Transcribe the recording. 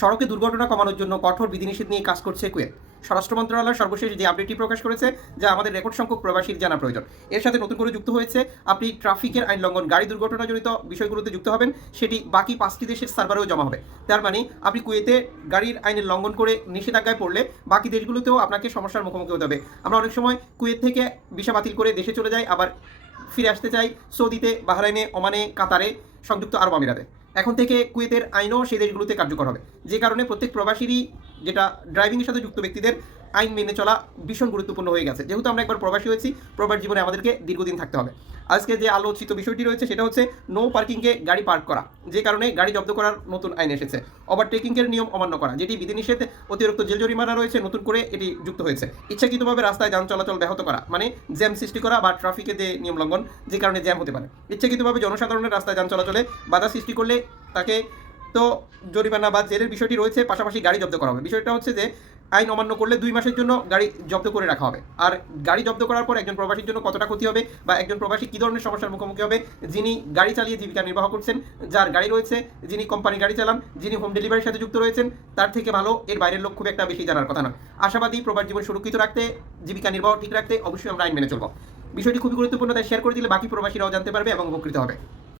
সড়কে দুর্ঘটনা কমানোর জন্য কঠোর বিধিনিষেধ নিয়ে কাজ করছে কুয়েত। স্বরাষ্ট্র মন্ত্রণালয় সর্বশেষ যে আপডেটটি প্রকাশ করেছে, যা আমাদের রেকর্ড সংখ্যক প্রবাসীর জানা প্রয়োজন। এর সাথে নতুন করে যুক্ত হয়েছে, আপনি ট্রাফিকের আইন লঙ্ঘন, গাড়ি দুর্ঘটনাজনিত বিষয়গুলোতে যুক্ত হবেন, সেটি বাকি পাঁচটি দেশের সার্ভারেও জমা হবে। তার মানে আপনি কুয়েতে গাড়ির আইনের লঙ্ঘন করে নিষেধাজ্ঞায় পড়লে বাকি দেশগুলোতেও আপনাকে সমস্যার মুখোমুখি হতে হবে। আমরা অনেক সময় কুয়েত থেকে ভিসা বাতিল করে দেশে চলে যাই, আবার ফিরে আসতে চাই সৌদিতে, বাহরাইনে, ওমানে, কাতারে, সংযুক্ত আরব আমিরাতে। এখন থেকে কুয়েতের আইনও সেই দেশগুলোতে কার্যকর হবে। যে কারণে প্রত্যেক প্রবাসীরই যেটা ড্রাইভিংয়ের সাথে যুক্ত ব্যক্তিদের আইন মেনে চলা ভীষণ গুরুত্বপূর্ণ হয়ে গেছে। যেহেতু আমরা একবার প্রবাসী হয়েছি, প্রবাস জীবনে আমাদেরকে দীর্ঘদিন থাকতে হবে। আজকে যে আলোচিত বিষয়টি রয়েছে, সেটা হচ্ছে নো পার্কিংয়ে গাড়ি পার্ক করা, যে কারণে গাড়ি জব্দ করার নতুন আইন এসেছে। ওভারটেকিংয়ের নিয়ম অমান্য করা, যেটি বিধিনিষেধ, অতিরিক্ত জেল জরিমানা রয়েছে, নতুন করে এটি যুক্ত হয়েছে। ইচ্ছাকৃতভাবে রাস্তায় যান চলাচল ব্যাহত করা মানে জ্যাম সৃষ্টি করা বা ট্রাফিকে যে নিয়ম লঙ্ঘন, যে কারণে জ্যাম হতে পারে। ইচ্ছাকৃতভাবে জনসাধারণের রাস্তায় যান চলাচলে বাধা সৃষ্টি করলে তাকে তো জরিমানা বা জেলের বিষয়টি রয়েছে, পাশাপাশি গাড়ি জব্দ করা হবে। বিষয়টা হচ্ছে যে আইন অমান্য করলে দুই মাসের জন্য গাড়ি জব্দ করে রাখা হবে। আর গাড়ি জব্দ করার পর একজন প্রবাসীর জন্য কতটা ক্ষতি হবে বা একজন প্রবাসী কী ধরনের সমস্যার মুখোমুখি হবে, যিনি গাড়ি চালিয়ে জীবিকা নির্বাহ করছেন, যার গাড়ি রয়েছে, যিনি কোম্পানি গাড়ি চালান, যিনি হোম ডেলিভারির সাথে যুক্ত রয়েছেন, তার থেকে ভালো, এর বাইরের লোক খুব একটা বেশি জানার কথা নয়। আশাবাদী, প্রবাস জীবন সুরক্ষিত রাখতে, জীবিকা নির্বাহ ঠিক রাখতে অবশ্যই আমরা আইন মেনে চলবো। বিষয়টি খুবই গুরুত্বপূর্ণ, তাই শেয়ার করে দিলে বাকি প্রবাসীরাও জানতে পারবে এবং উপকৃত হবে।